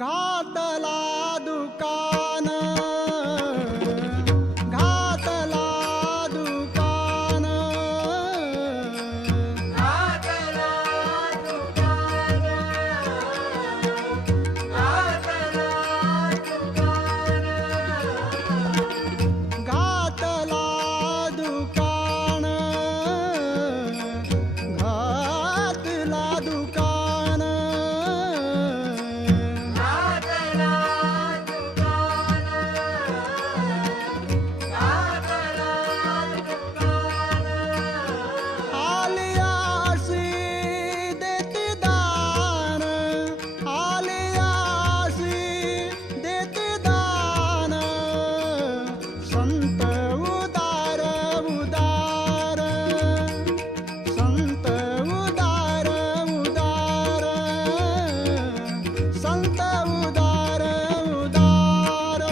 घातला दुकान घातला दुकान घातला दुकान घातला दुकान घातला दुकान घातला दुकान संत उदार उदार संत उदार उदार संत उदार उदार संत उदार उदार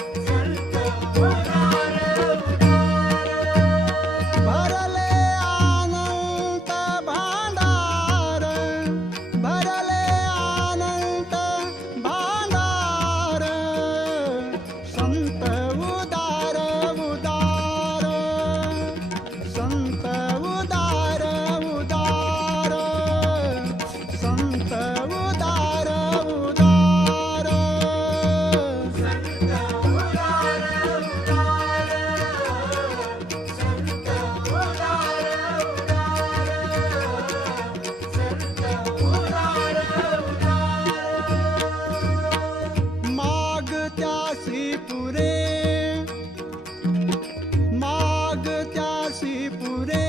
संत उदार उदार भरले अनंत भांडार भरले अनंत भांडार संत उदार उदार संत उदार उदार संत उदार उदार संत उदार मागत्यासी पुरे मागत्यासी पुरे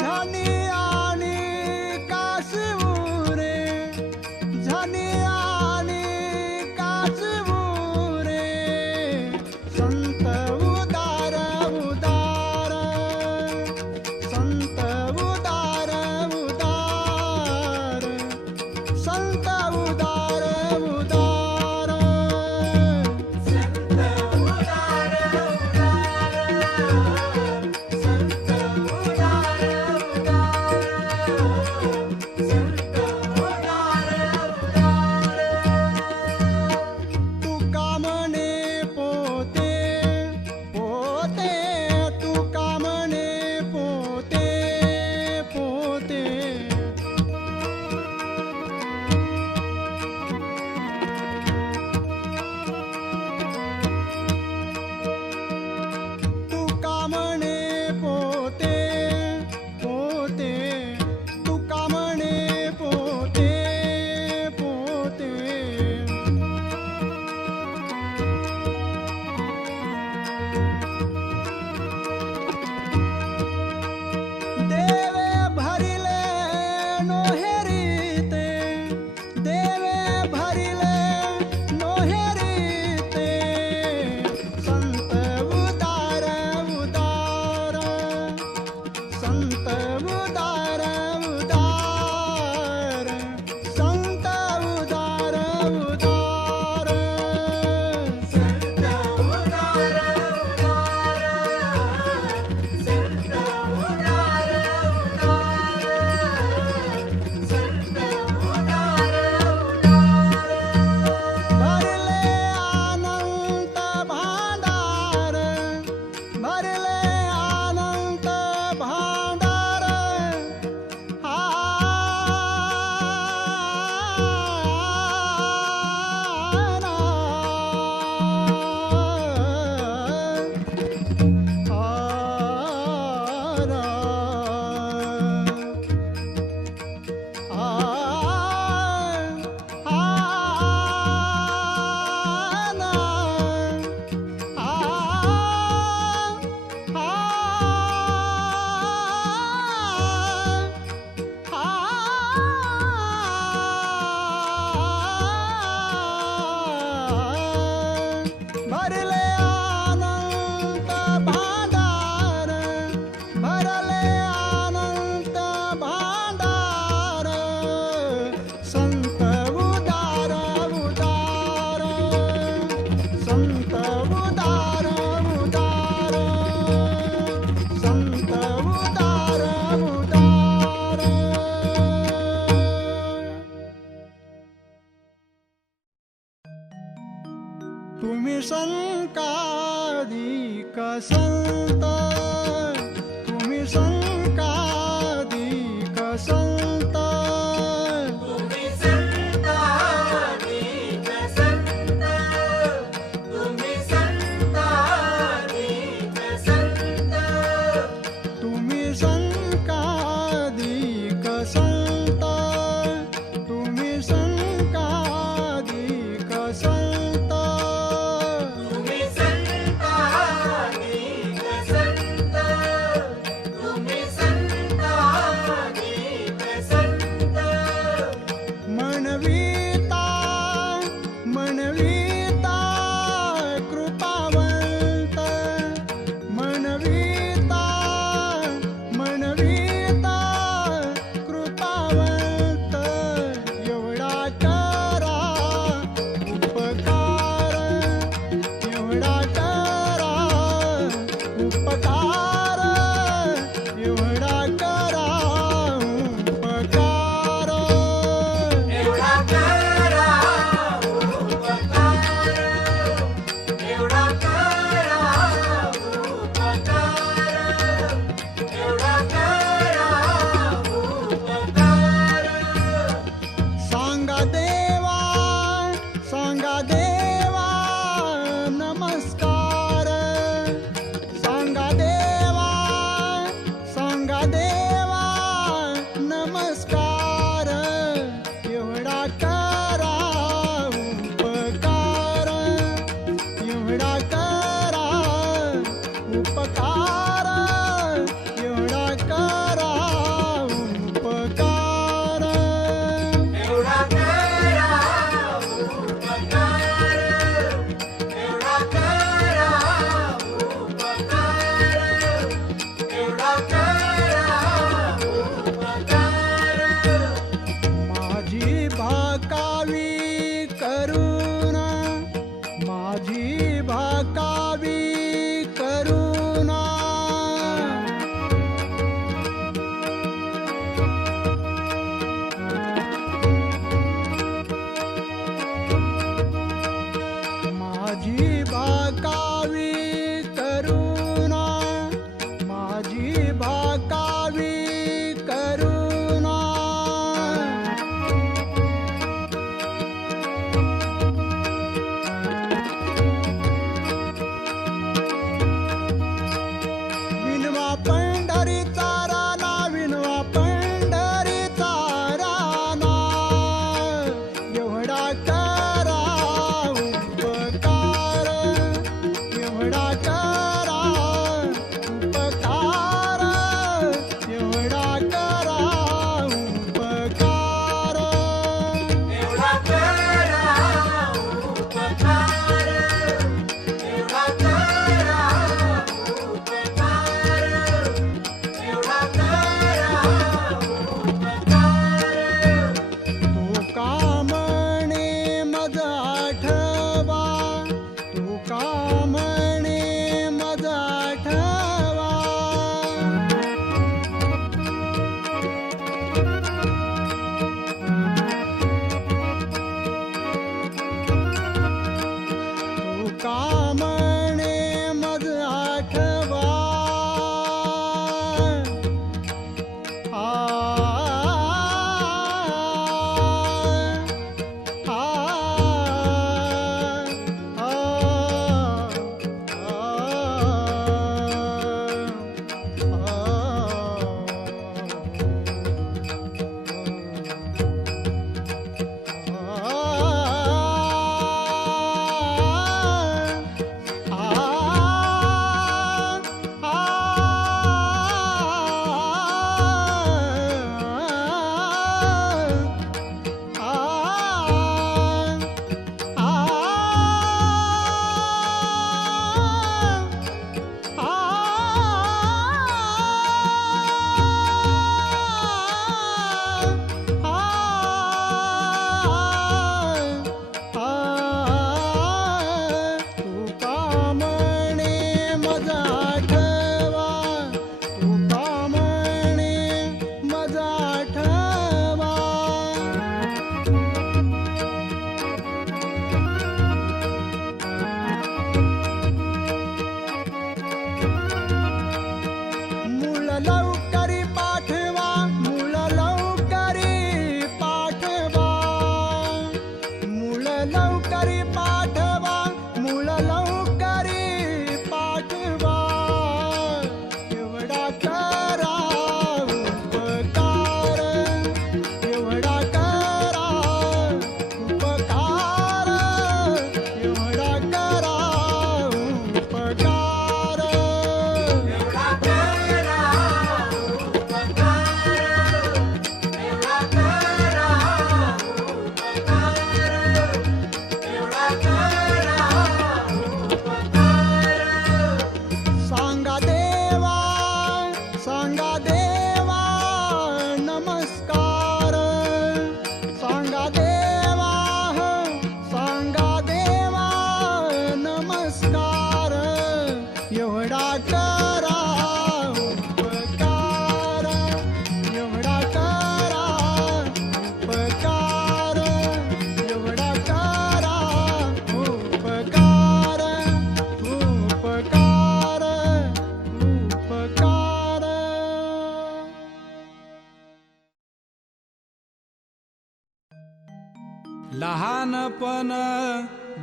झनी आणि कासवुरे झनी आणि कासवुरे संत उदार उदार संत उदार उदार संत उदार उदार संत उदार संत उदार तुका म्हणे पोते पोते तुका म्हणे पोते पोते तुका म्हणे पोते पोते तुका म्हणे पोते पोते देवे भरिले नोहेरीते देवे भरिले नोहेरीते संत उदार उदार संत उदार उदार संत उदार उदार संत उदार भरले अनंत भांडार भरले अनंत भांडार संकादिक संत, तुम्ही संकादिक संत, तुम्ही संतानिक संत, तुम्ही संतानिक संत, तुम्ही संकादिक संत, तुम्ही संकादिक संत, तुम्ही संतानिक संत, तुम्ही संतानिक संत, मनविता मनविता कृपावंत, मनविता मनविता कृपावंत, एवढा करा उपकार, एवढा करा उपकार, एवढा करा उपकार. एवढा करा उपकार, एवढा करा उपकार, एवढा करा उपकार. सांगा देवा, सांगा देवा नमस्कार, सांगा देवा, सांगा देवा नमस्कार, एवढा करा उपकार, एवढा करा उपकार, एवढा करा उपकार. एवढा करा उपकार, एवढा करा उपकार, एवढा करा सांगा देवा नमस्कार, सांगा देवा, सांगा देवा नमस्कार, एवढा करा उपकार, एवढा करा उपकार, एवढा करा उपकार, उपकार, उपकार. लहानपण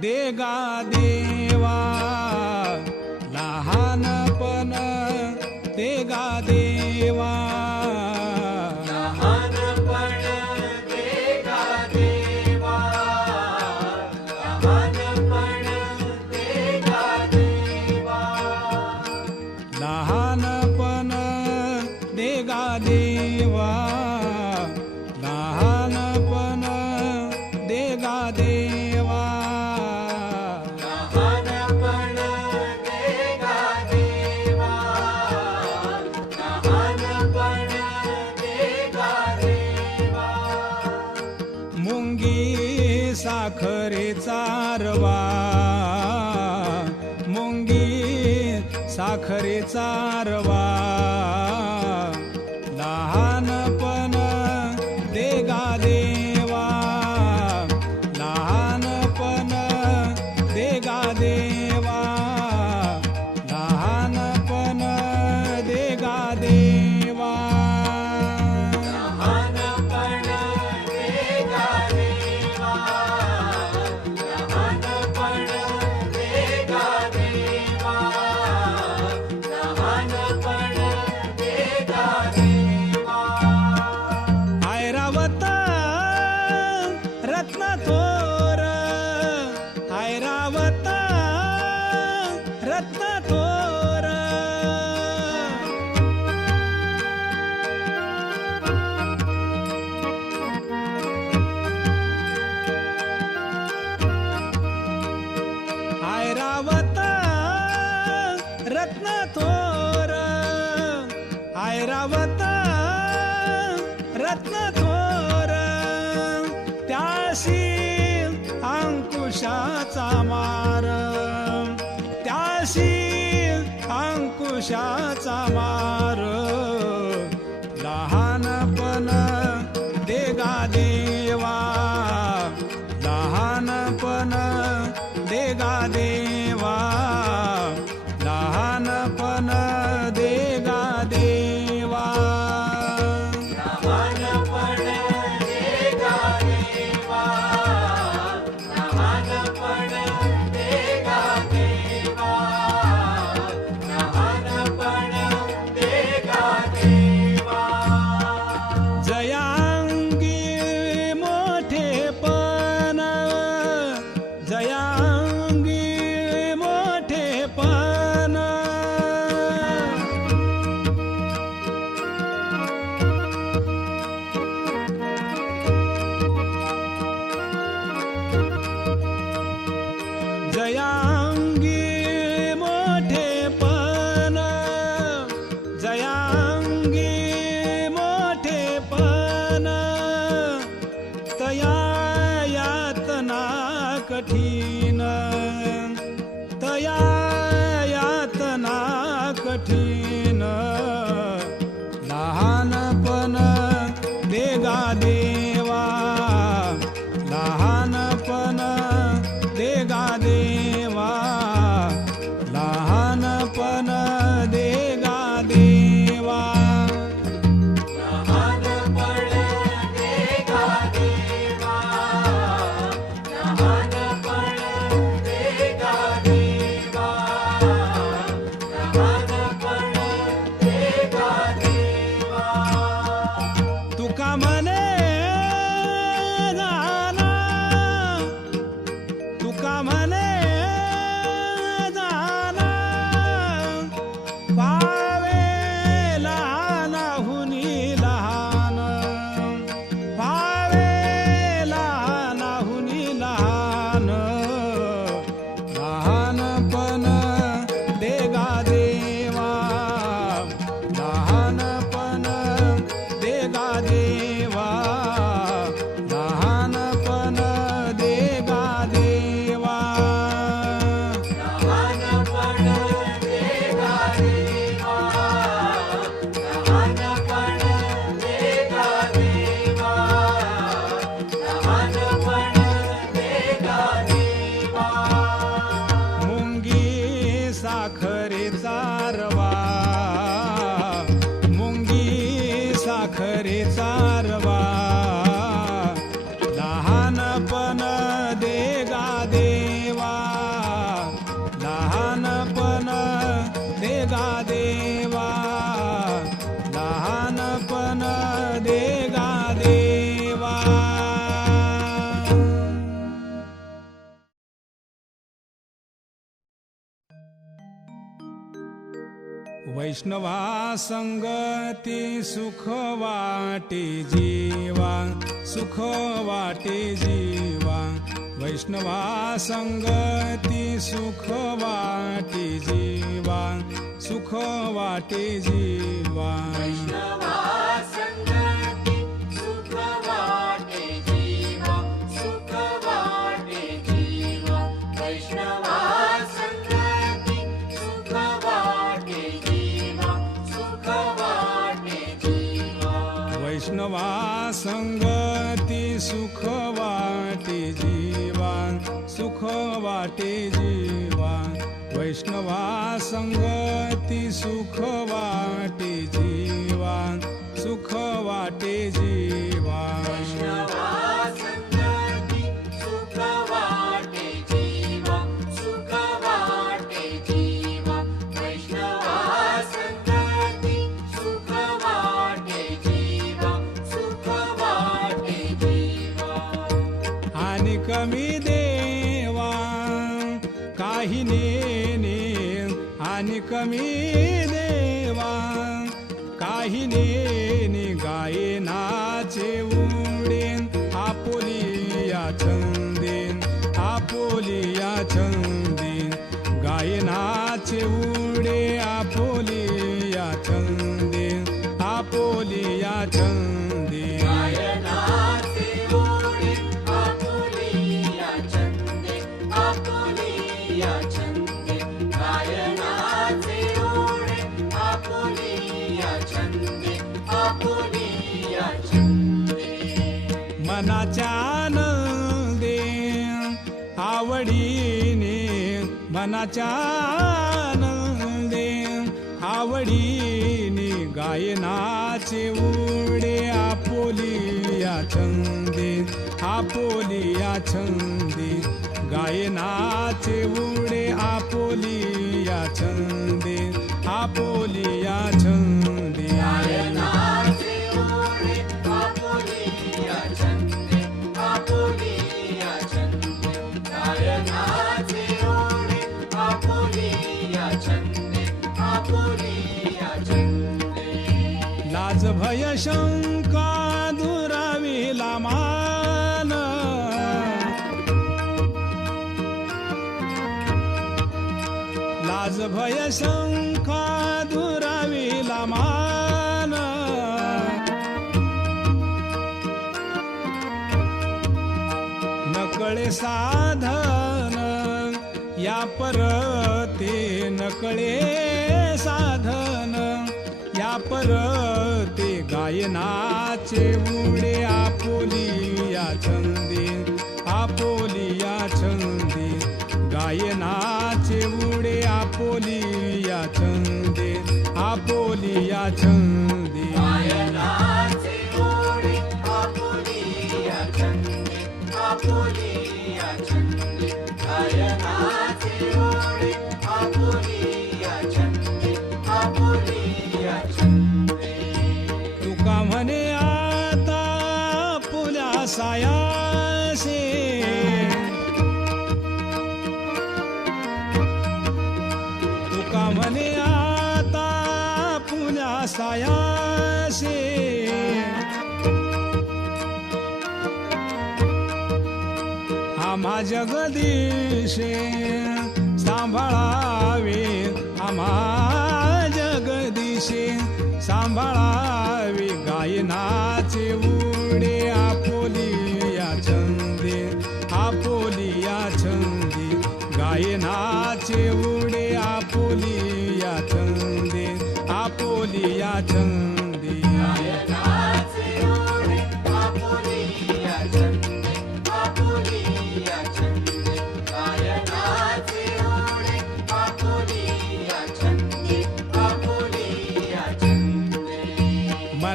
देगा देवा, लहानपण देगा देवा. लहानपण देगा देवा, लहानपण देगा देवा. लहानपण देगा देवा, लहानपण देगा देवा. लहानपण देगा देवा, लहानपण देगा देवा. मुंगी साखरेचा रवा, मुंगी साखरेचा रवा. लहानपण देगा देवा, लहानपण देगा देवा, लहानपण देगा देवा. लहानपण देगा देवा, लहानपण देगा देवा, लहानपण देगा देवा. ऐरावत रत्न थोर, ऐरावत रत्न थोर. ऐरावत रत्न थोर, ऐरावत रत्न थोर. त्याशी अंकुशाचा मार, त्याशी अंकुशाचा मार. लहानपण देगा देवा, लहानपण देगा देवा, लहानपण देगा देवा. लहानपण देगा देवा, लहानपण देगा देवा, लहानपण देगा खरे चारवा लहानपण देगा देवा लहानपण देगा देवा लहानपण देगा देवा. वैष्णवा संगती सुख वाटे जीवा सुख वाटे जीवा वैष्णवा संगती सुख वाटे जीवा सुख वाटे जीवा. वैष्णवा संगती सुख वाटे जीवा सुख वाटे जीवा वैष्णवा संगती सुख वाटे जीवा सुख वाटे जीवा. वैष्णवा संगती सुख वाटे जीवा सुख वाटे जीवा वैष्णवा संगती सुख वाटे जीवा सुख वाटे जीवा. वैष्णवा संगती सुख वाटे जीवा सुख वाटे जीवा वैष्णवा संगती सुख वाटे जीवा सुख वाटे जीवा. आणि कमी देवा काही नेने आणि कमी देवा काही नेने गायनाचे उडेन आपोलिया छंदेन आपोलिया छंदेन गायनाचे उडे आपोलिया छंदेन आपोलिया छंदेन. गायनाचे ओढे आपुलिया छंदे आपुलिया छंदे गायनाचे ओढे आपुलिया छंदे आपुलिया छंदे. मनाच्या आनंदे आवडीने मनाच्या आनंदे आवडीने गायनाचे उडे आपोलिया छंदे आपोलिया छंदे गायनाचे उडे आपोलिया छंदे आपोलिया छंदे. गायनाचे ओढे आपुलिया छंदे आपुलिया छंदे गायनाचे ओढे आपुलिया छंदे आपुलिया छंदे. लाज भय शंका दुराविला मान लाज भय शंका दुराविला मान नकळे साधन या परते नकळे साधन या परते गायनाचे उडे आपोलिया छंदे आपोलिया छंदे गायनाचे उडे आपोलिया छंदे आपोलिया छंदे. गायनाचे ओढे आपुलिया छंदे आपुलिया छंदे गायनाचे ओढे आपुलिया छंदे आपुलिया छंदे. तुका म्हणे आता पुल्या सायासे तुका म्हणे आता पुल्या सायासे आम्हा जगदीशे सांभाळावे आम्हा जगदीशे सांभाळावे गायनाचे उडे आपोलिया छंदे आपोलिया छंदे गायनाचे उडे आपोलिया छंदे आपोलिया छंदे. गायनाचे ओढे आपुलिया छंदे आपुलिया छंदे गायनाचे ओढे आपुलिया छंदे आपुलिया छंदे.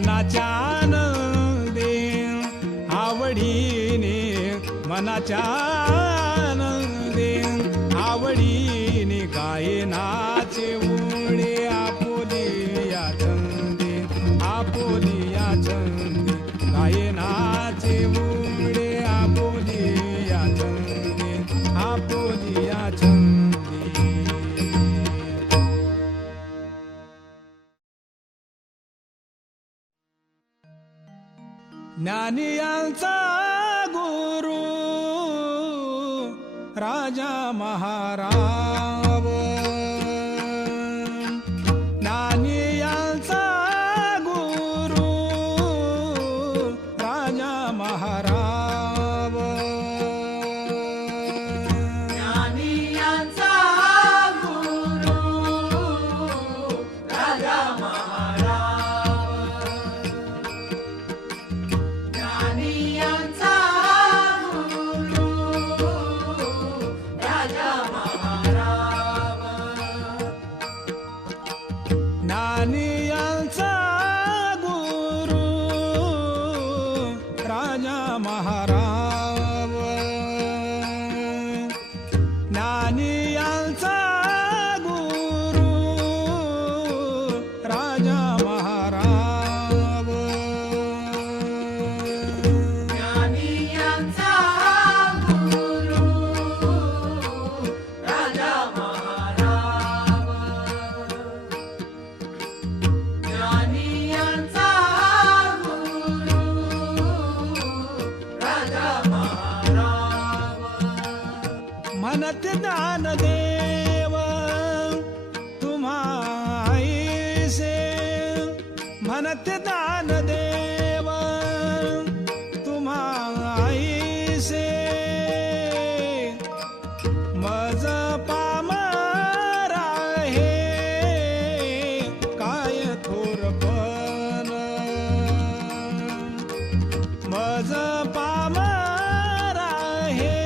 मनाच्या आनंदी आवडीने मनाच्या आनंदी आवडीने गायनाचे उडे आपुलिया छंदी आपुलिया छंदी गायनाचे उडे आपुलिया छंदी आपुलिया छंदी. ज्ञानियांचा गुरु राजा महाराव ज्ञानियांचा गुरु राजा महाराव ज्ञानियांचा गुरु राजा महाराव ज्ञानियांचा गुरु राजा महाराव ज्ञानियांचा गुरु राजा महाराव ज्ञानियांचा गुरु राजा महाराव ज्ञानियांचा गुरु राजा महाराव ज्ञानियांचा गुरु राजा महाराव म्हणत ज्ञानदेव तुम्हाईसे म्हणत ज्ञानदेव तुम्हाईसे मज पामर आहे काय थोरपण मज पामर आहे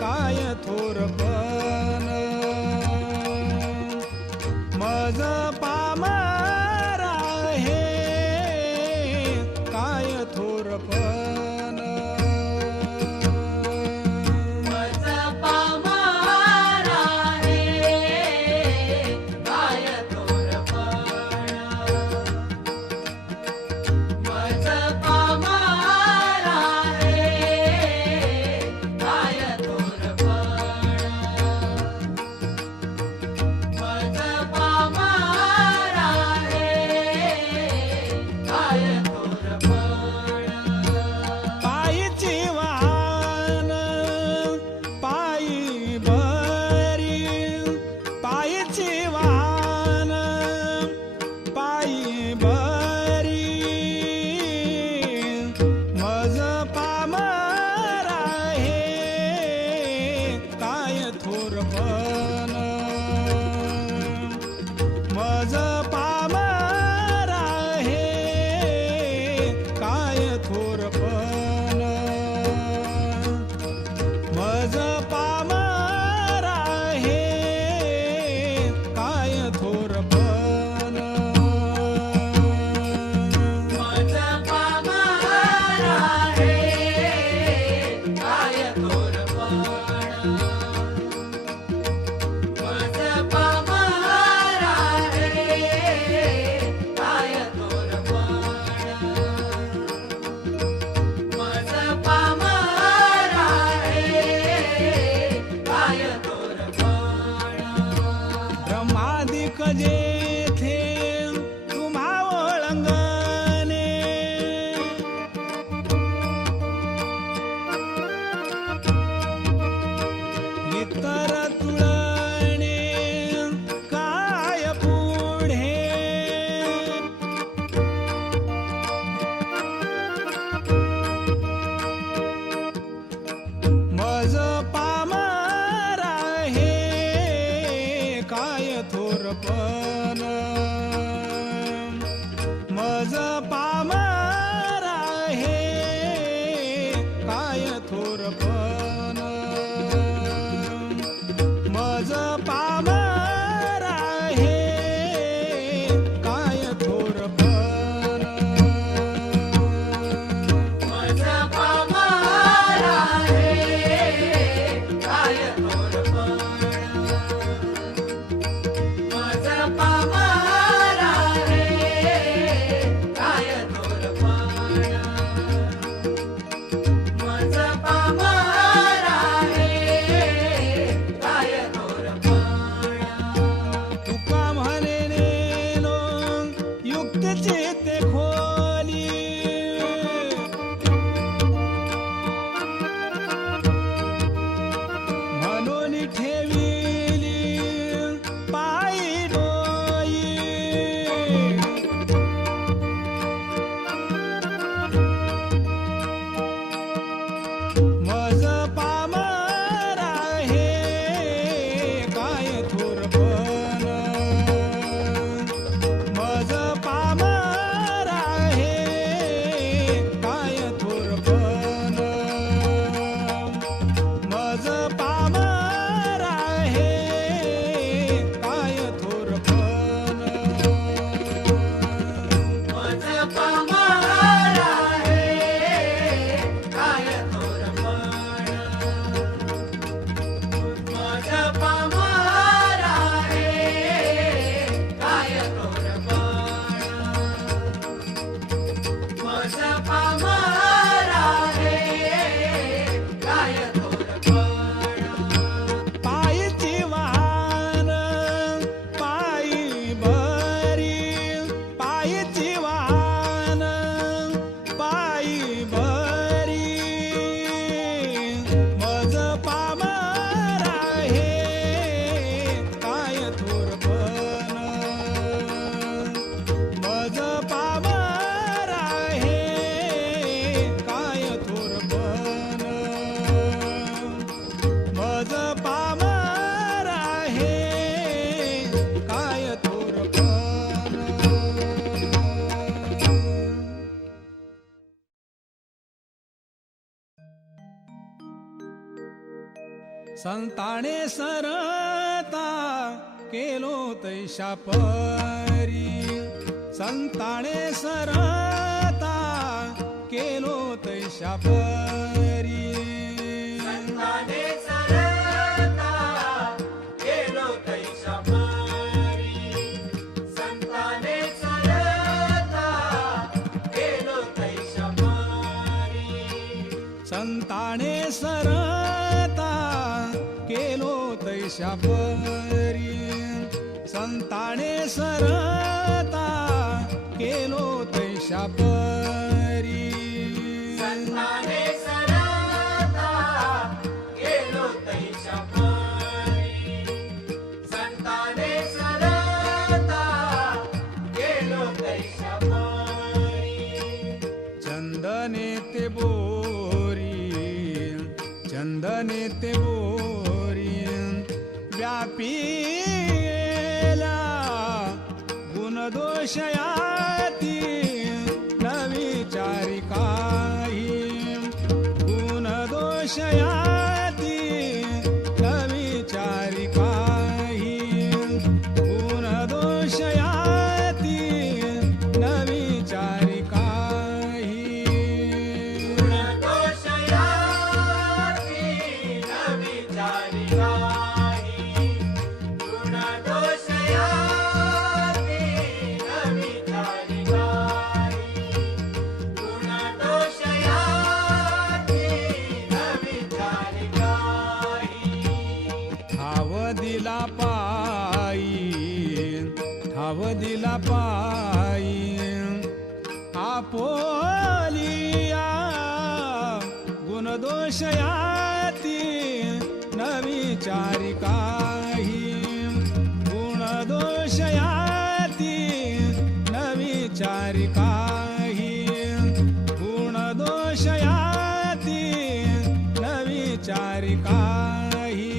काय थोरपण मज पामर आहे काय थोरपण मज पामर आहे काय थोरपण मज पामर आहे काय थोरपण मज पामर आहे काय थोरपण पायीची वाहन पायी बरी पायीची वाहन पायी बरी मज पामर आहे काय थोरपण मज पामर आहे काय थोरपण मज पामर आहे काय थोरपण मज पामर आहे काय थोरपण मज पामर आहे काय थोरपण मज पामर आहे काय थोरपण ब्रह्मादिक जेथे तुम्हा ओळंगणे इतर तुळणे काय पुढे मज पामर आहे काय थोरपण मज पामर आहे काय थोरपण मज पामर आहे काय थोरपण पायीची ते खोली म्हणून ठेविली पायी डोई मज पामरा हे काय थोरपण मज पामरा हे काय थोरपण मज पामरा हे काय थोरपण मज पामरा हे काय थोरपण मज पामरा हे काय थोरपण मज पामरा हे काय थोरपण पायीची वाहन पायी भरी पायीची वाहन पायी भरी मज पामरा हे काय थोरपण मज पामरा हे काय थोरपण मज पामरा हे काय थोरपण संताने सरता केलो तैशा परी संताने सरता केलो तैशा परी संताने सरता केलो तैशा परी संताने सरता केलो तैशा परी संताने सरता केलो तैशा परी संताने सरता केलो तैशा परी संताने सरता केलो तैशा परी संताने सरता केलो तैशा परी चंदने ते बोरी चंदने ते बोरी व्यापीला गुणदोषयाती न विचारी काही गुणदोषयाती न विचारी काही गुणदोषयाती न विचारी काही गुणदोषयाती न विचारी काही गुणदोषयाती न विचारी काही गुणदोषयाती न विचारी काही ठाव दिला पायी आपोलिया गुणदोषयाती न विचारी काही गुणदोषयाती न विचारी काही गुणदोषयाती न विचारी काही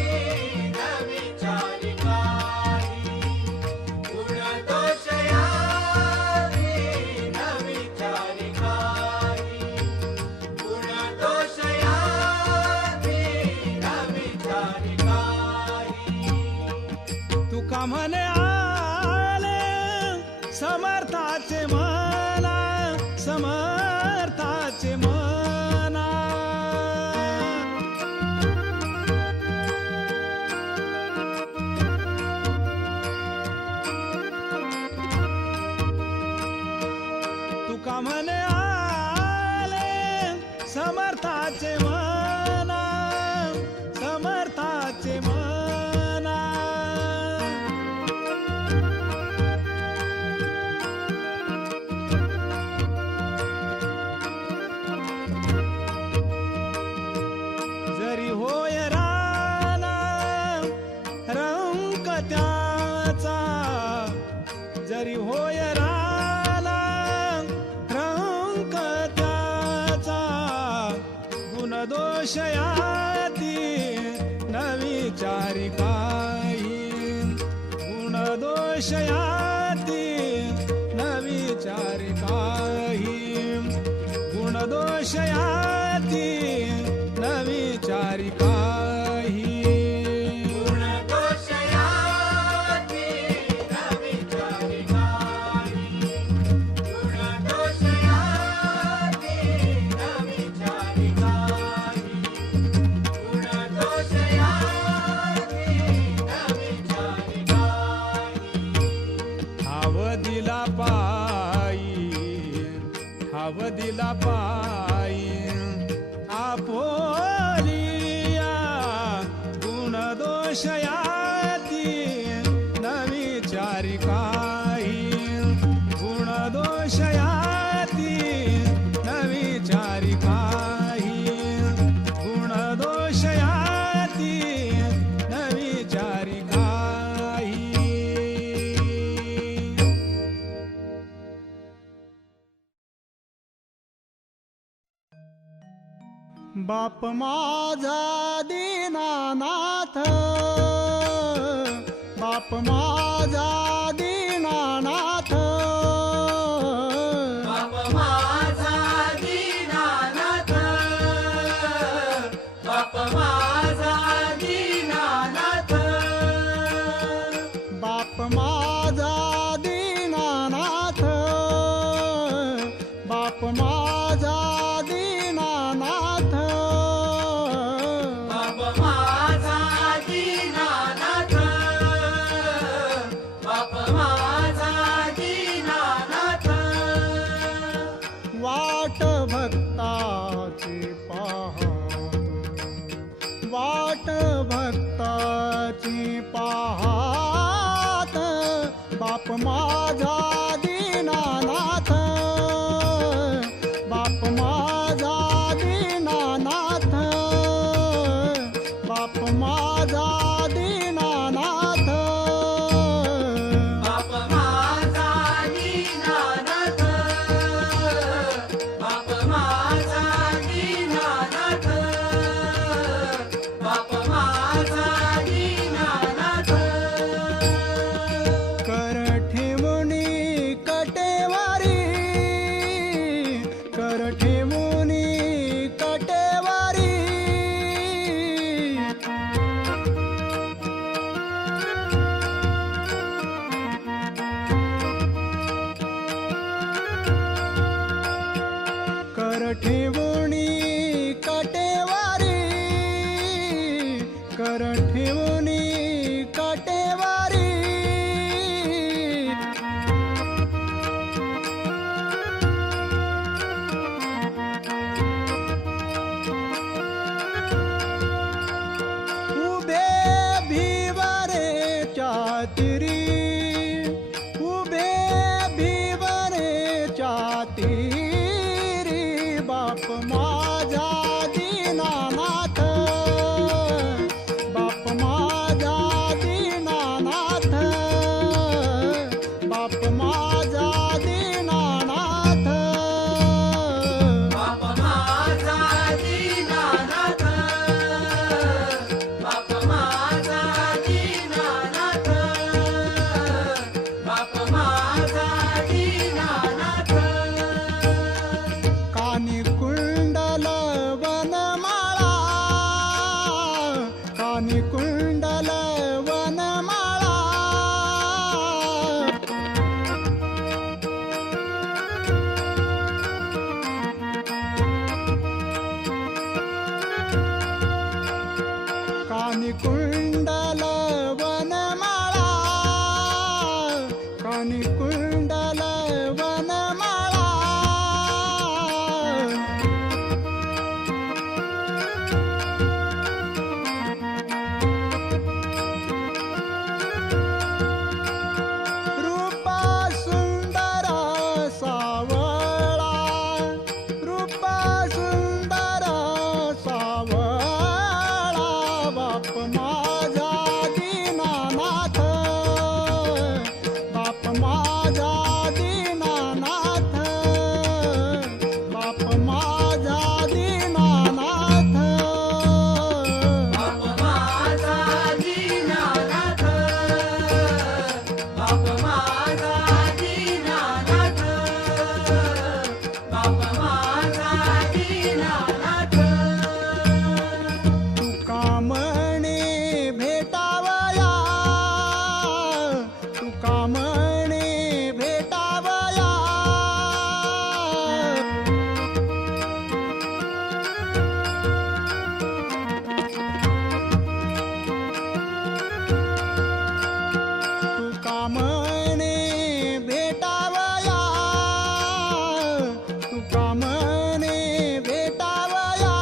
गुणदोषयाती न विचारी काही गुणदोषयाती न विचारी काही गुणदोषयाती न विचारी काही तुका म्हणे आले समर्थाचे मना समर्थाचे मना तुका म्हणे आले समर्थाचे मना समर्थाचे मना तरी होय राला रंक त्याचा गुणदोष याती न विचारी काही गुणदोष याती न विचारी काही गुणदोष याती न विचारी काही दिला पायी आपोलिया गुणदोष याती न विचारी काही गुणदोष याती न विचारी काही गुणदोष याती न विचारी काही बाप माझा दीनानाथ बाप माझा दीनानाथ बाप माझा दीनानाथ बाप माझा दीनानाथ बाप माझा दीनानाथ बाप माझा दीनानाथ बाप माझा दीनानाथ बाप माझा दीनानाथ वाट भक्ताची पाहत वाट भक्ताची पाहत बाप माझा दीनानाथ बाप माझा दीनानाथ बाप माझा दीनानाथ बाप माझा दीनानाथ बाप माझा दीनानाथ बाप माझा दीनानाथ कर ठेवणी कटेवारी कर ठेवणी कटेवारी कर ठेवणी कटेवारी कर ठेवणी कटेवारी उभे भिवरे चातिरी उभे भिवरे चातिरी बाप माझा दीनानाथ बाप माझा दीनानाथ बाप माझा दीनानाथ बाप माझा दीनानाथ बाप माझा दीनानाथ बाप माझा दीनानाथ कानी कुंडल वनमाळा कानी कुंडल वनमाळा कानी कुंडल वनमाळा कानी कुंडल वनमाळा रूपा सुंदर सावळा रूपा सुंदर सावळा बाप माझा दीनानाथ बाप माझा म्हणे भेटावया, तुका म्हणे भेटावया.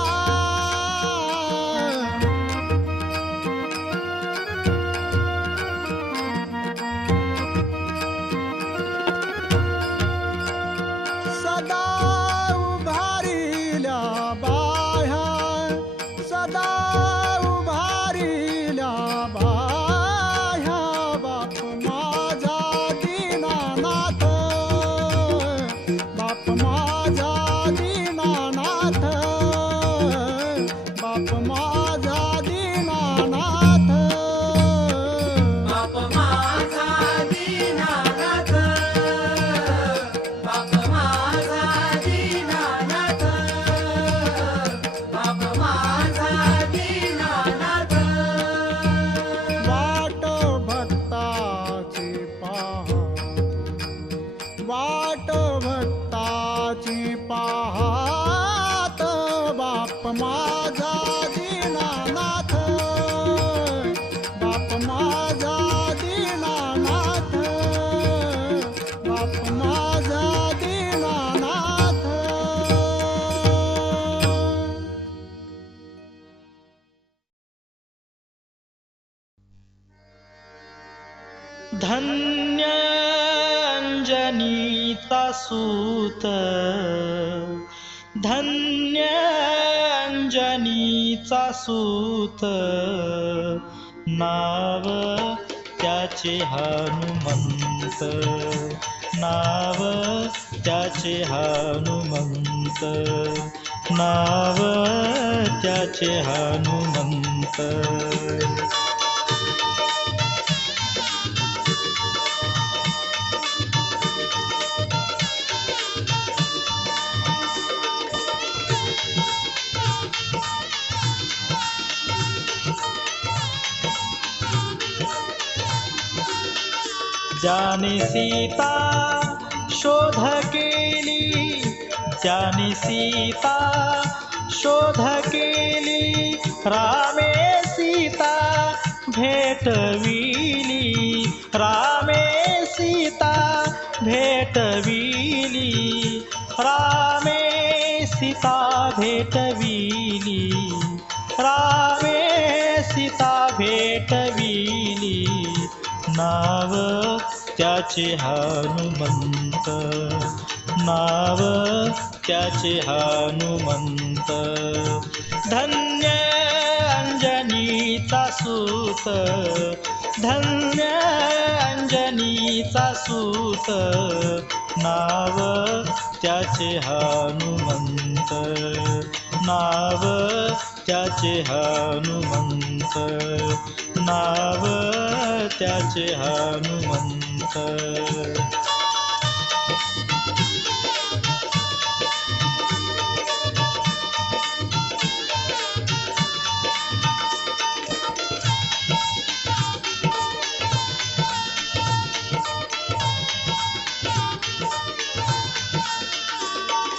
सदा उभारिल्या बाह्या, सदा उभारिल्या बाह्या. बाप माझा दीनानाथ, बाप माझा दीनानाथ, बाप माझा दीनानाथ. बाप माझा दीनानाथ, बाप माझा दीनानाथ, बाप माझा दीनानाथ. वाट भक्ताची पहा, वाट भक्ताची पाहात. बाप माझा दीनानाथ, बाप माझा दीनानाथ, बाप माझा दीनानाथ. धन्य अंजनीचा सूत, धन्य अंजनीचा सूत. नाव त्याचे हनुमंत, नाव त्याचे हनुमंत, नाव त्याचे हनुमंत. ज्याने सीता शोध केली, ज्याने सीता शोध केली. रामे सीता भेटविली, रामे सीता भेटविली, रामे सीता भेटविली, रामे सीता भेटविली. नाव त्याचे हनुमंत, नाव त्याचे हनुमंत. धन्य अंजनीचा सूत, धन्य अंजनीचा सूत. नाव त्याचे हनुमंत, नाव त्याचे हनुमंत, नाव त्याचे हनुमंत.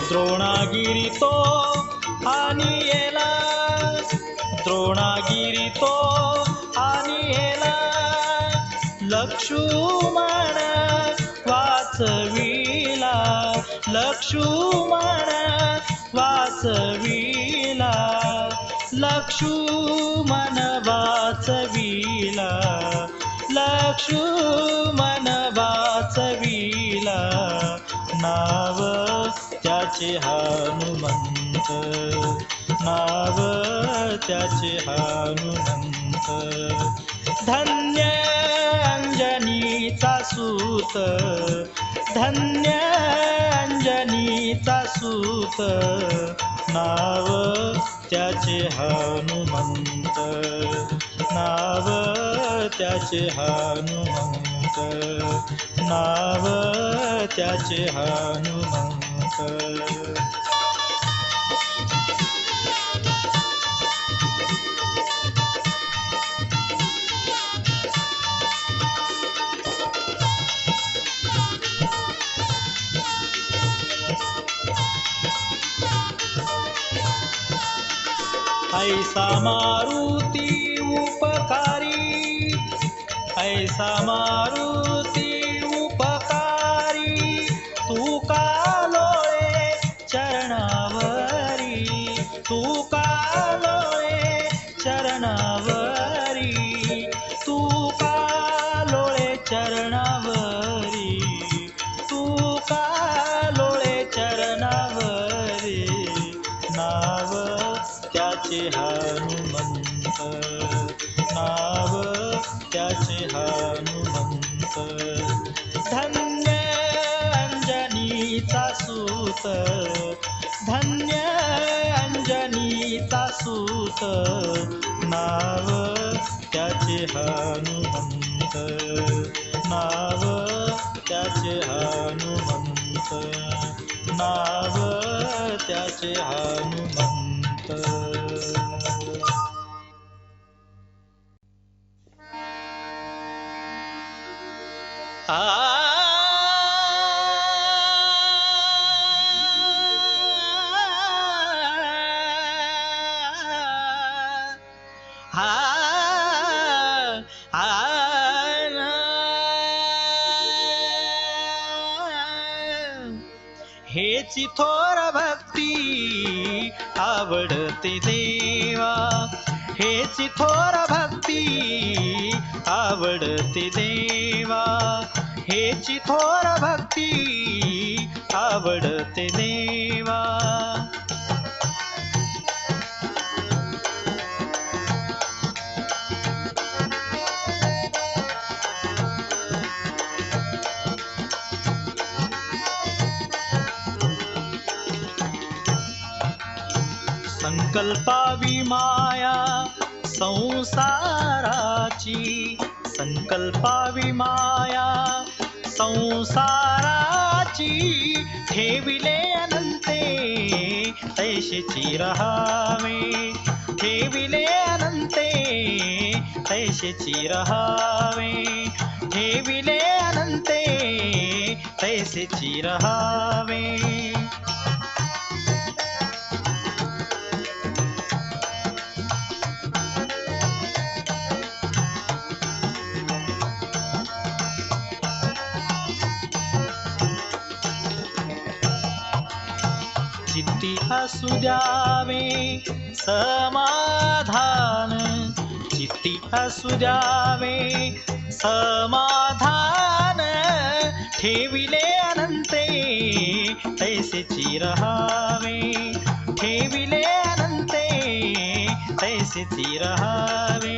द्रोणागिरी तो आणिला, द्रोणागिरी तो आणिला. लक्ष्मण वाचविला, लक्ष्मण वाचविला, लक्ष्मण वाचविला, लक्ष्मण वाचविला. नाव त्याचे हनुमंत, नाव त्याचे हनुमंत. धन्य अंजनीचा सूत, धन्य अंजनीचा सूत. नाव त्याचे हनुमंत, नाव त्याचे हनुमंत, नाव त्याचे हनुमंत. ऐसा मारुती उपकारी, ऐसा मारुती उपकारी तू का लोळे चरणावरी तू का लोळे चरणावरी तू का लोळे चरणावरी तू का लोळे चरणावरी नाव त्याचे हनुमंत नाव त्याचे हनुमंत धन्य अंजनीचा सूत धन्य अंजनीचा सूत नाव त्याचे हनुमंत नाव त्याचे हनुमंत नाव त्याचे हनुमंत हेची थोर भक्ती आवडते देवा हेची थोर भक्ती आवडते देवा हेची थोर भक्ती आवडते देवा संकल्पावी माया संसाराची संकल्पावी माया संसाराची ठेविले अनंते तैशेची रहावे ठेविले अनंते तैशेची रहावे ठेविले अनंते तैसेची रहावे चित्ती असू द्यावे समाधान चित्ती असू द्यावे समाधान ठेविले अनंते तैसेची रहावे ठेविले अनंते तैसेची रहावे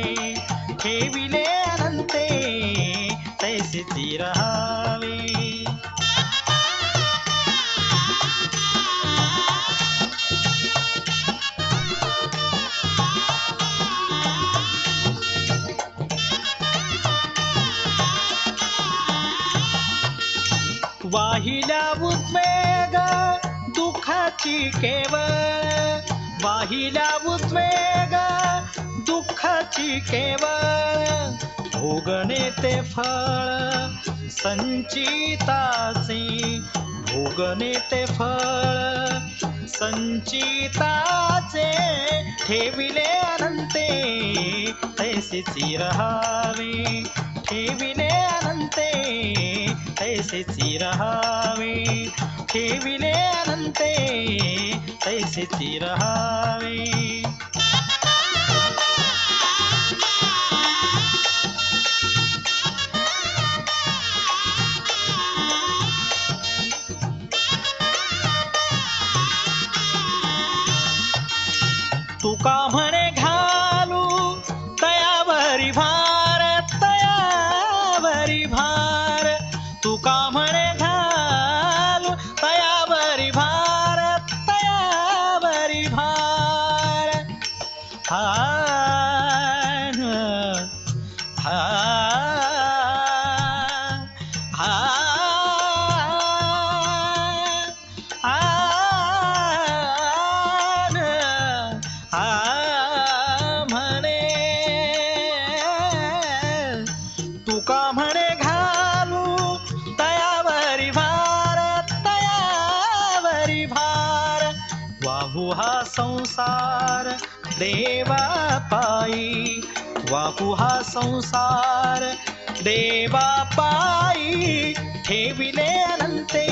ठेविले अनंते तैसेची रहावे वाहिल्या उद्वेग दुःखाची केवळ वाहिल्या उद्वेग दुःखाची केवळ भोगणे ते फळ संचिताचे भोगणे ते फळ संचिताचे ठेविले अनंते तैसेची रहावे ठेविले अनंते तैसेची रहावे ठेविले अनंते तैसेची रहावे तुका म्हणे घालू तयावरी भार तयावरी भार तुका म्हणे घालू तयावरी भार तयावरी भार हा हा हा म्हणे तुका म्हणे घालू तयावरी भार तयावरी भार वाहू हा संसार देवा पायी वाहू हा संसार देवा पायी ठेविले अनंते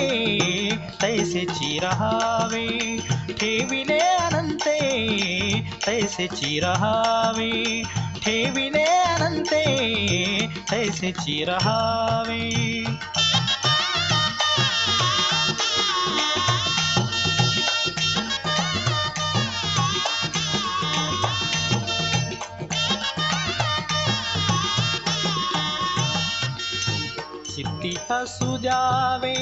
तैसेची रहावे ठेविले अनंते तैसेची रहावे ठेविले अनंते तैसेची रहावे चित्ती असू द्यावे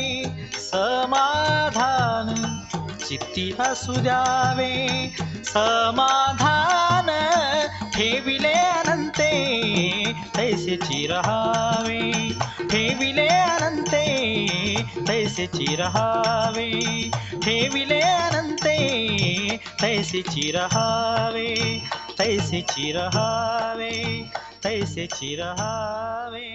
समाधान चित्ती असू द्यावे समाधान ठेविले अनंते तैसेची रहावे ठेविले अनंते तैसेची रहावे ठेविले अनंते तैसेची रहावे तैसेची रहावे तैसेची रहावे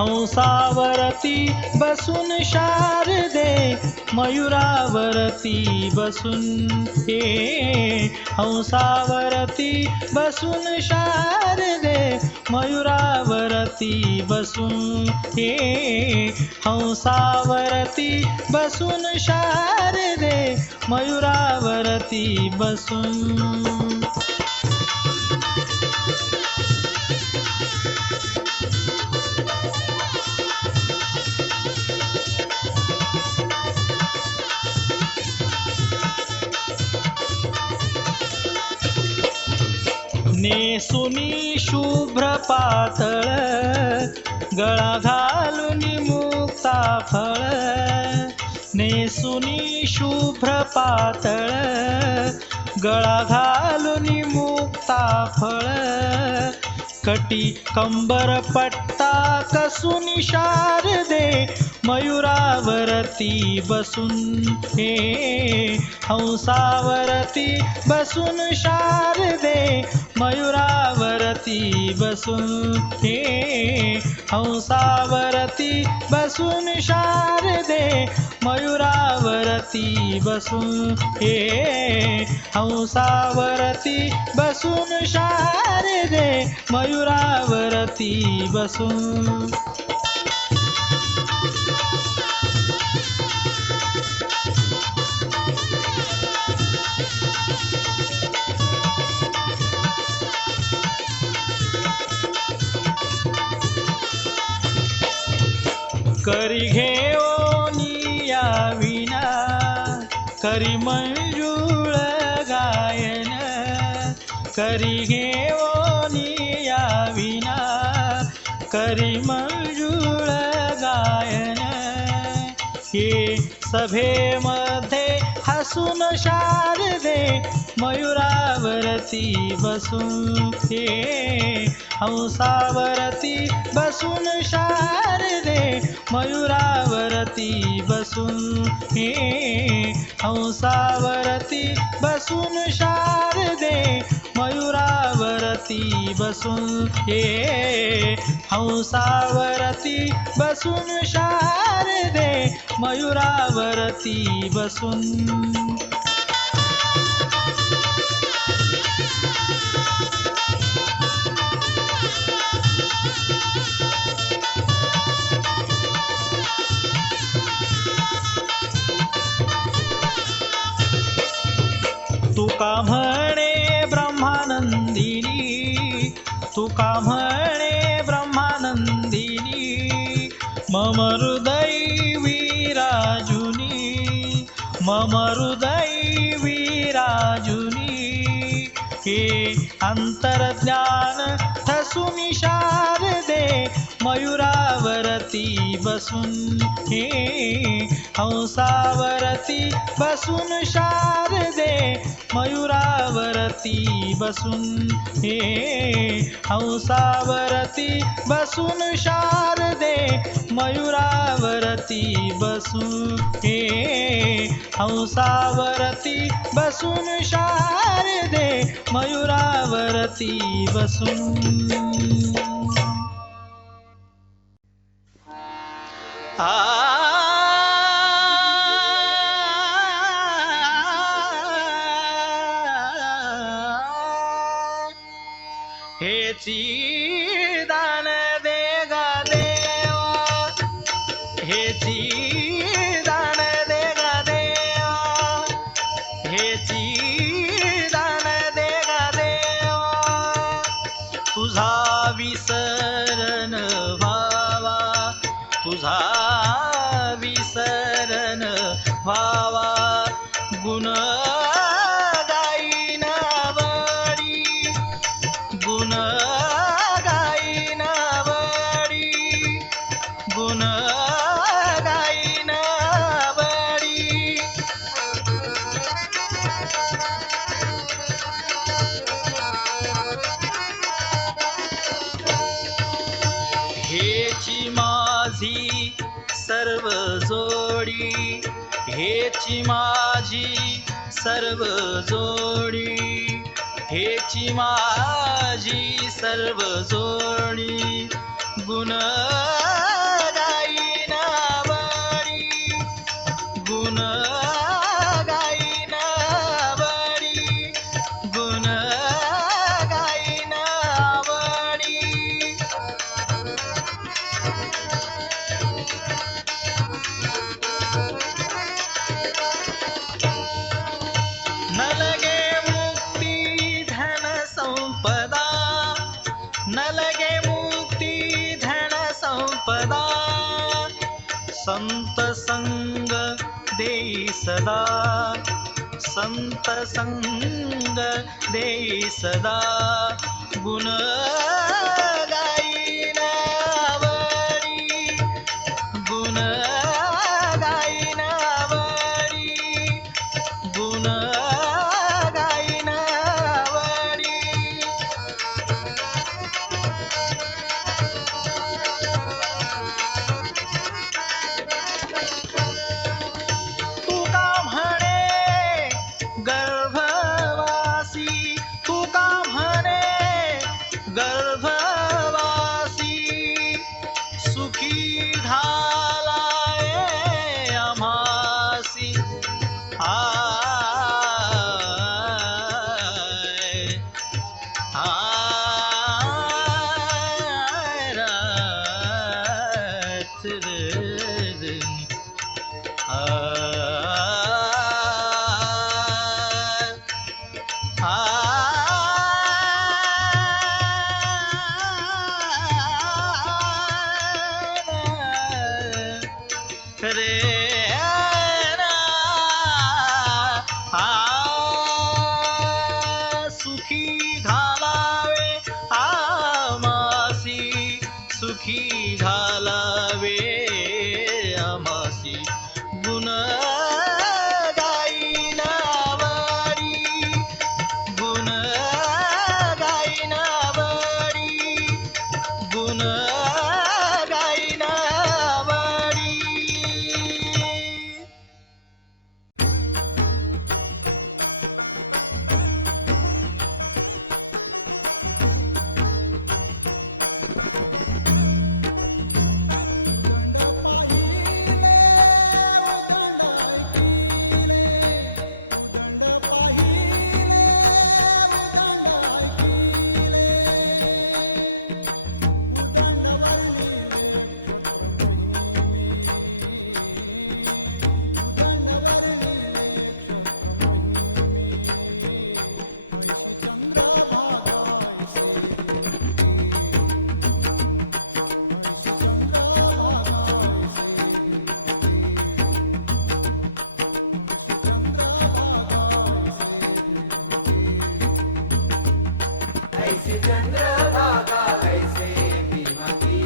हंसावरती बसून शारदे मयुरावरती बसून हंसावरती बसून शारदे मयुरावरती बसून हंसावरती बसून शारदे मयुरावरती बसून नेसुनी शुभ्र पातळ गळा घालून मुक्ता फळ नेसुनी शुभ्र पातळ गळा घालून मुक्ता फळ कटी कंबर पट्टा कसून शारदे मयुरावरती बसून हंसावरती बसून शारदे मयुरावरती बसून हंसावरती बसून शारदे मयुरावरती बसून हंसावरती बसून शारदे मयुरावरती बसून करी घेऊनी या विना करी मंजुळ गायन करी घेऊनी या विना करी मंजुळ गायन हे सभेमध्ये हसून शारदे मयुरावरती बसून हंसावरती बसून शारदे मयुरावरती बसून हंसावरती बसून शारदे मयुरावरती बसून हंसावरती बसून शारदे मयुरावरती बसून तुका म्हणे ब्रह्मानंदिनी तुका म्हणे ब्रह्मानंदिनी मम हृदय विराजुनी मम हृदय विराजुनी हे अंतर्ज्ञान ठसूनी शारदे मयुरावरती बसून हे हंसावरती बसून शारदे मयुरावरती बसून हे हंसावरती बसून शारदे मयुरावरती बसून हे हंसावरती बसून शारदे मयुरावरती बसून हेची दान दे गा देवा हेची दान दे गा देवा हेची दान दे गा देवा तुझा विसरण व्हावा तुझा विसरण व्हावा गुण गाईन आवडी गुण गाईन आवडी गुण गाईन आवडी हेची माझी सर्व जोडी हेची माझी सर्व जोडी हेची माझी सर्व जोडी गुण गाईन आवडी गुण गाईन आवडी गुण गाईन आवडी नलगे मुक्ती धन संपदा नलगे मुक्ती धन संपदा संत संग देई सदा संत संग देई सदा गुण गाईन आवडी गुण गाईन आवडी गुण गाईन आवडी तुका म्हणे गर्भवासी तुका म्हणे गर्भवासी सुखी झालाय आम्हासी आय आय रात्र रे सुखी घालावे आमासी सुखी घालावे आमासी गुण गाईन आवडी गुण गाईन आवडी गुण गाईन आवडी ऐसे चंद्रभागा ऐसे भीमती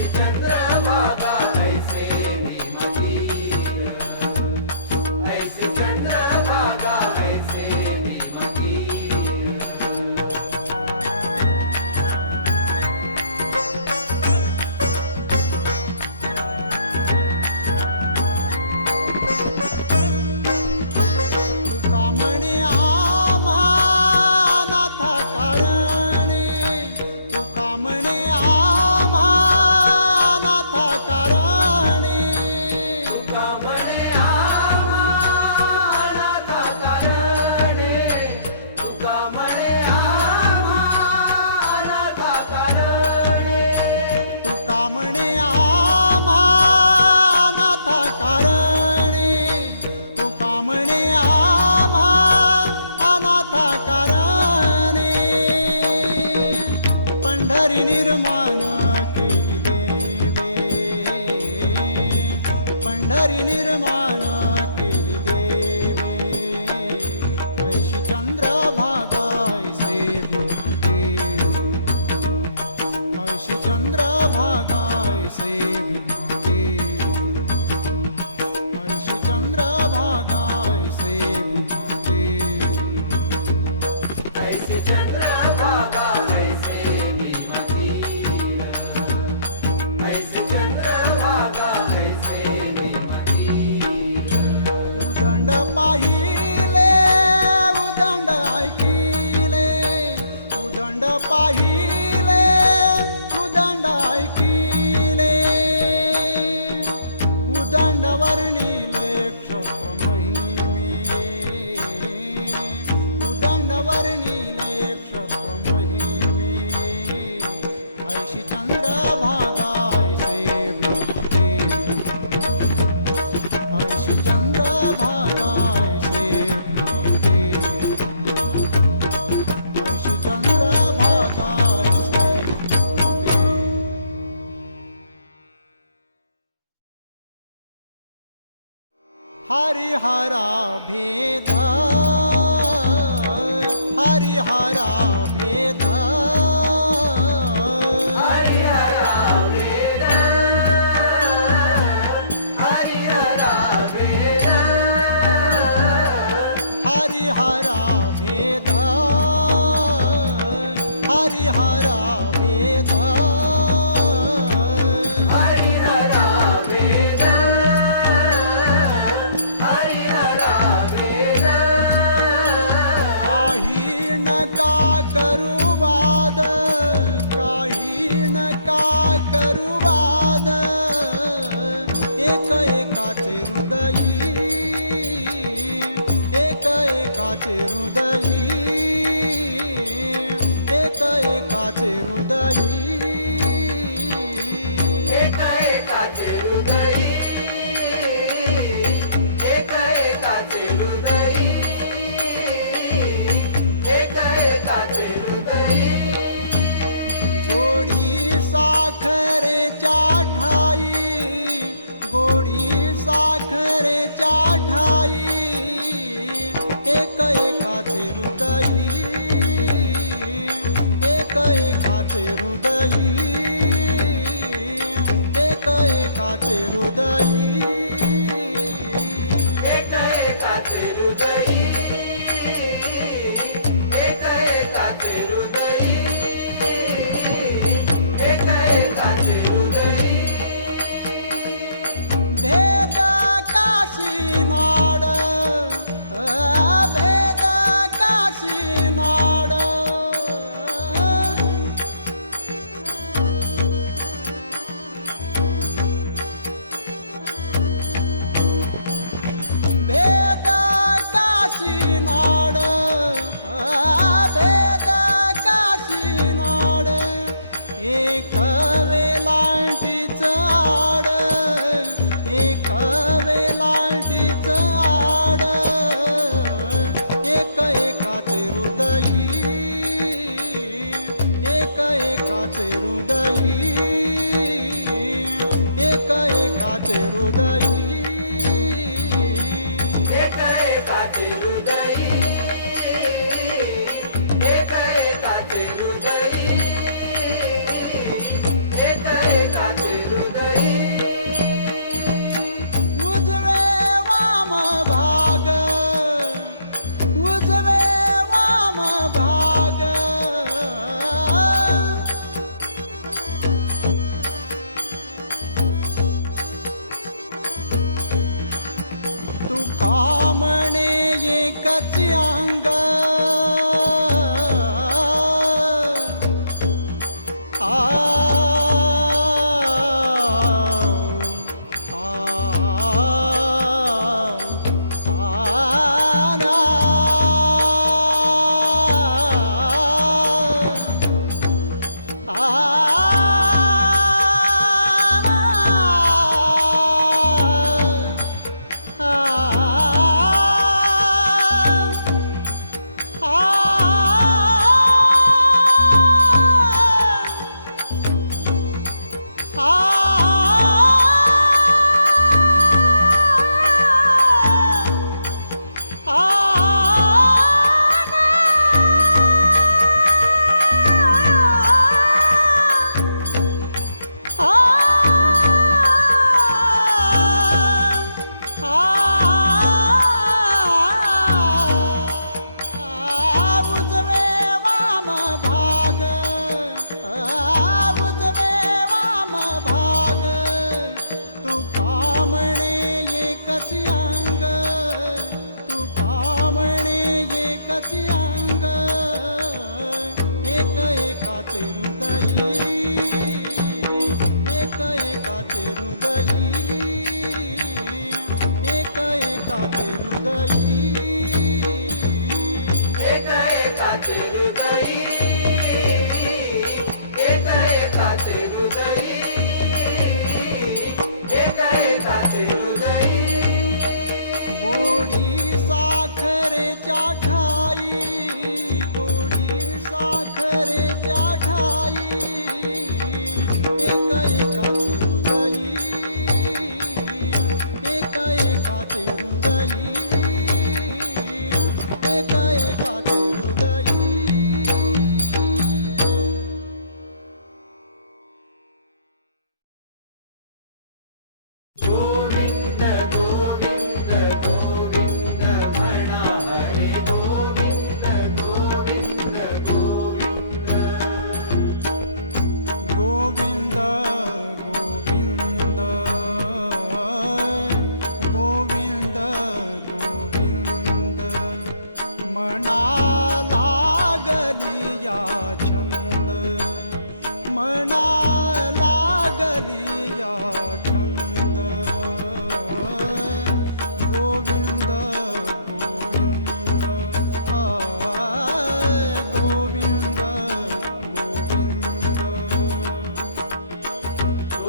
ऐसे चंद्रभागा ऐसे भीमतीर ऐसे चंद्रभागा ऐसे भीमतीर तुका म्हणे आम्हा अनाथा कारणे तुका म्हणे आम्हा अनाथा कारणे ऐसे चंद्रभागा ऐसे भीमतीर ऐसे चंद्रभागा ऐसे भीमतीर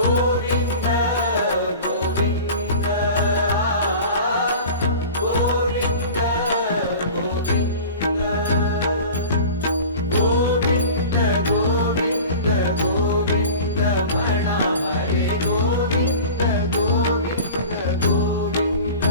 गोविंद गोविंद गोविंद गोविंद गोविंद गोविंद म्हणा हरे गोविंद गोविंद गोविंद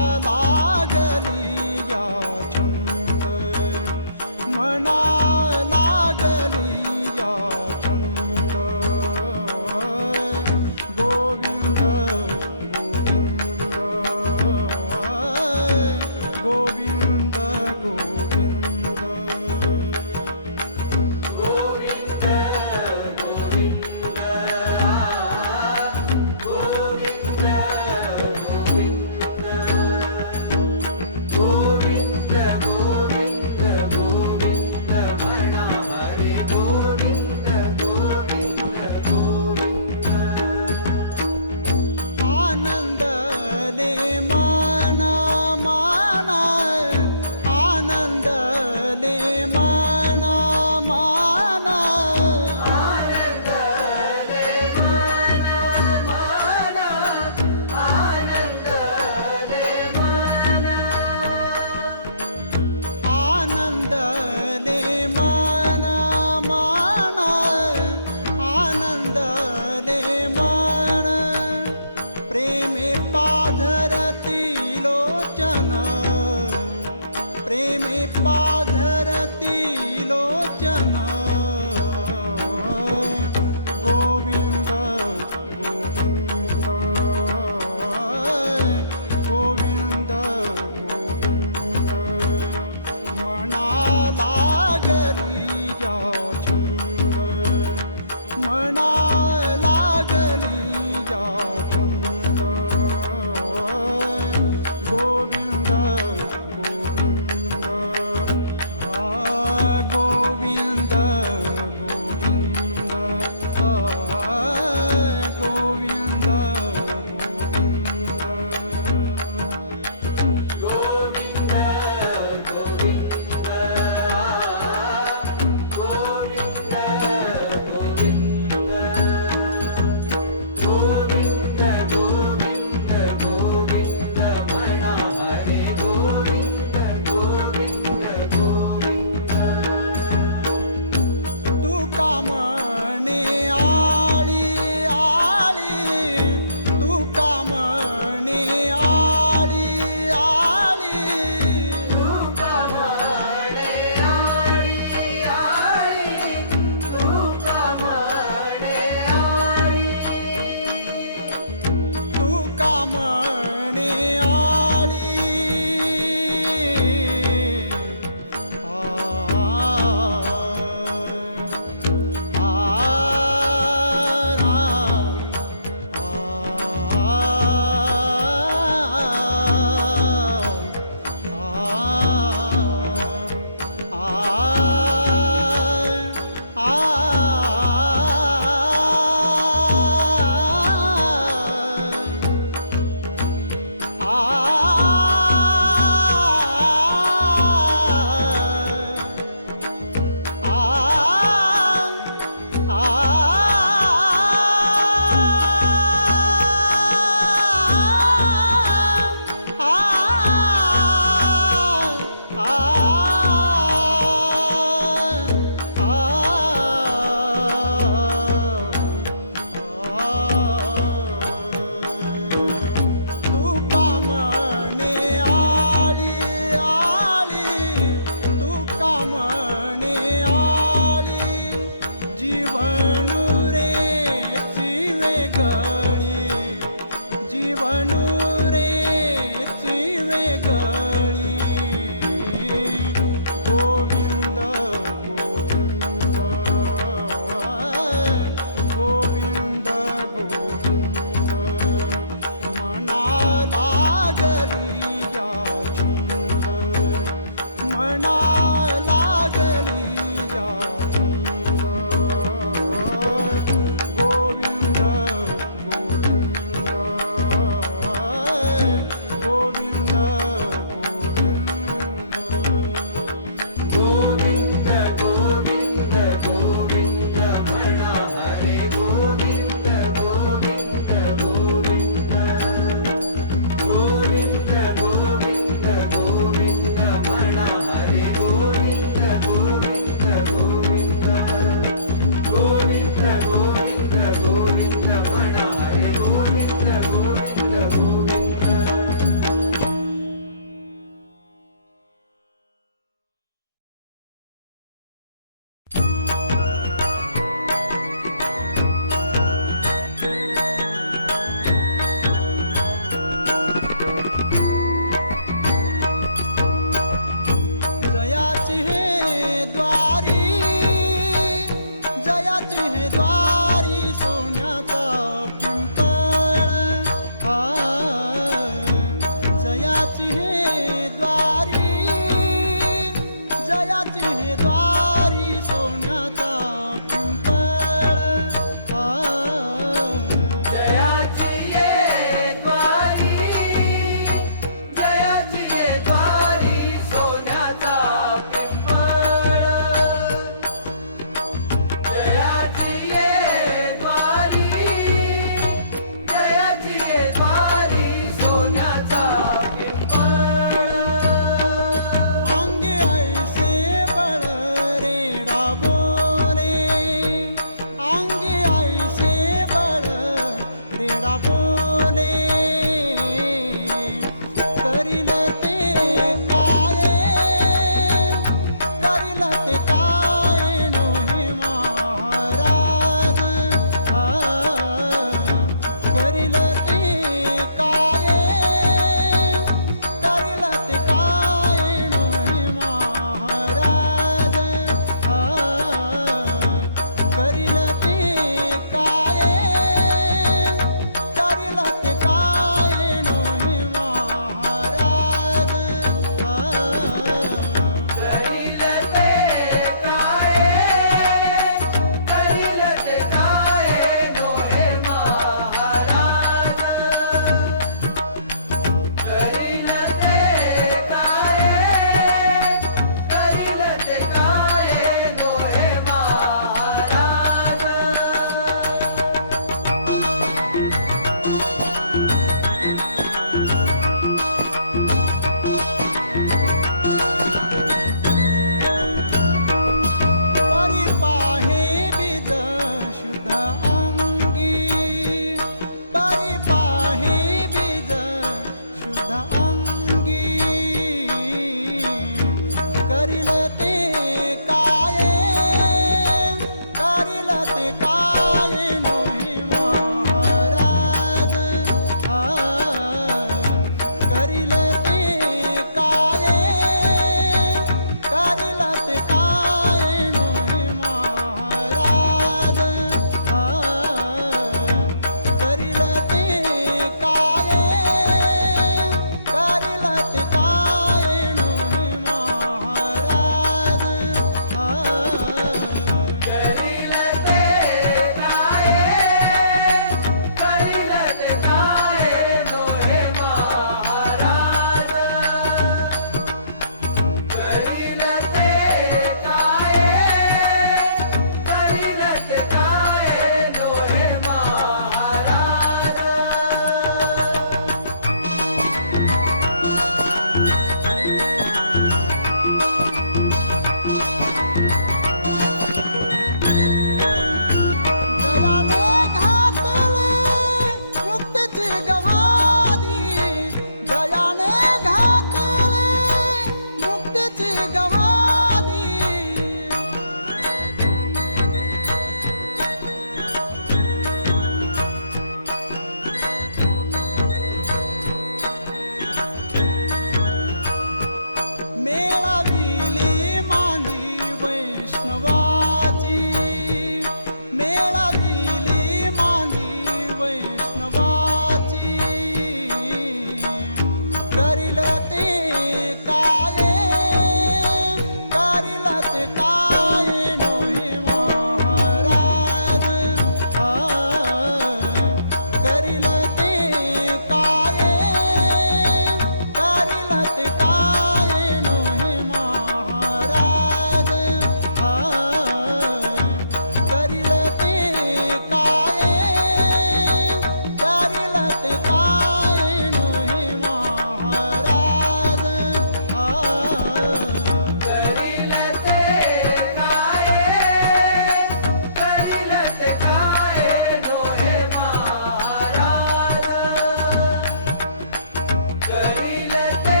करील ते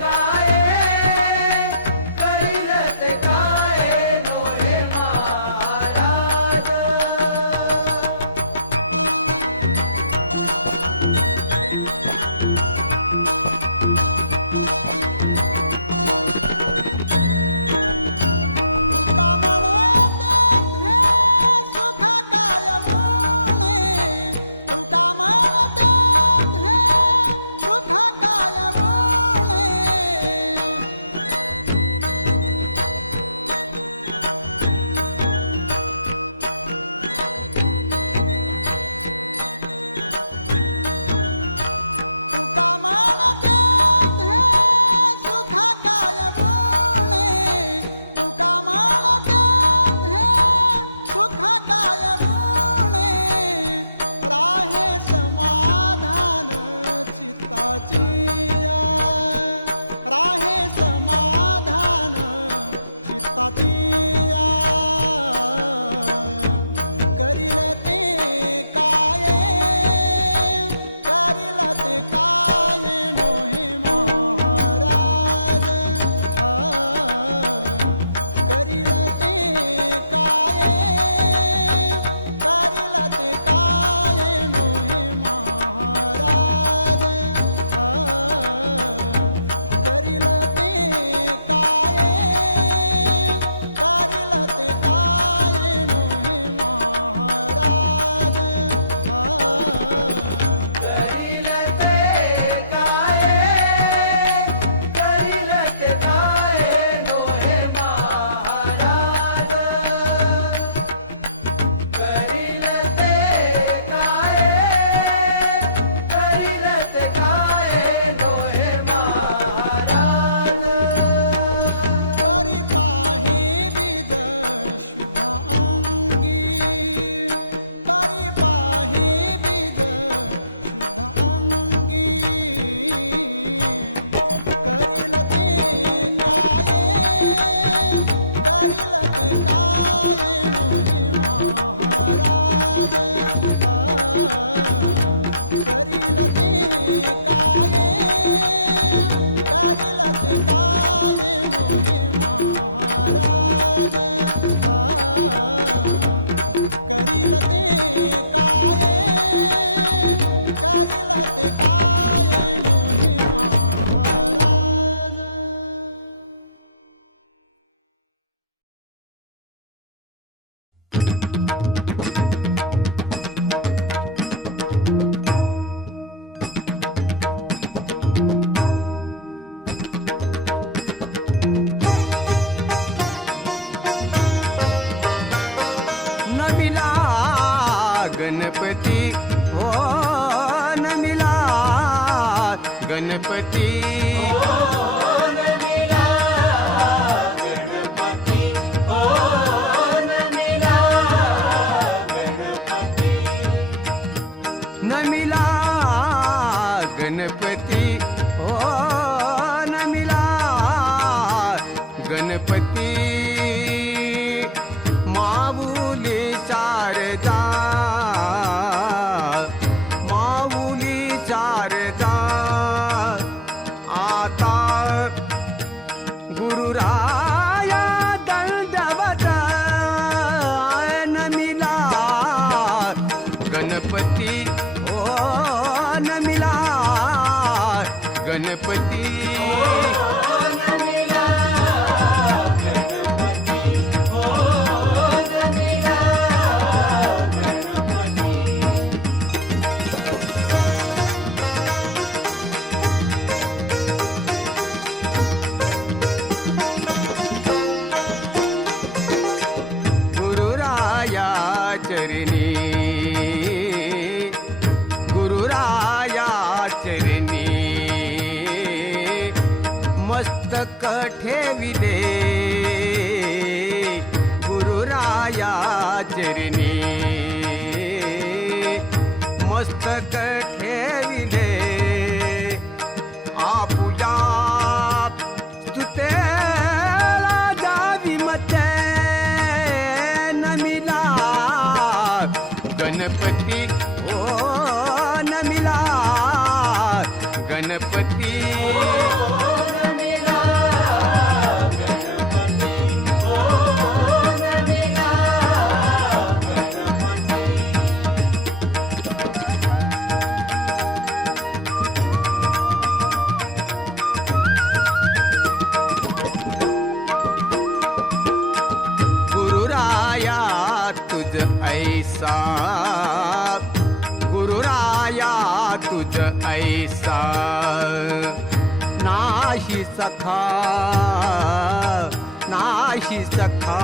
काय करील ते काय डोळे महाराज करील ते काय करील ते काय डोळे महाराज करील ते काय करील ते काय डोळे महाराज नमिला गणपती हो नमिला गणपती नमिला गणपती हो नमिला गणपती माऊली शारदा माऊली शारदा आता गुरुराया दंडवत नमिला गणपती ओ नमिला गणपती गुरुराया चरणी गुरुराया चरणी मस्तक ठेविले गुरुराया चरणी मस्तक ठेविले आपुया स्तुतेला जावी मते नमिला गणपती ओ नमिला गणपती गणपती गुरुराया तुझ ऐसा गुरुराया तुझ ऐसा नाही सखा नाही सखा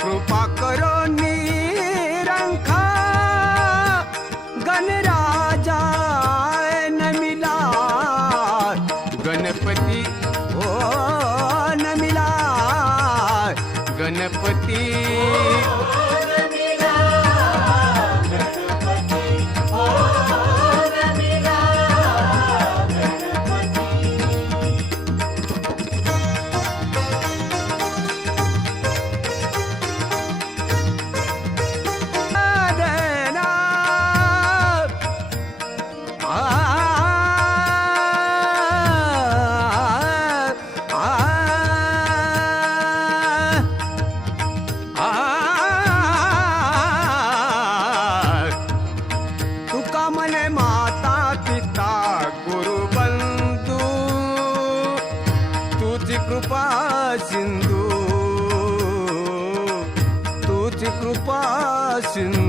कृपा करो निरंखा गणराजा नमिला गणपती ओ नमिला गणपती साधना तुका मने माता पिता गुरु बंधू तुझी कृपा सिंधू तुझी कृपा सिंधू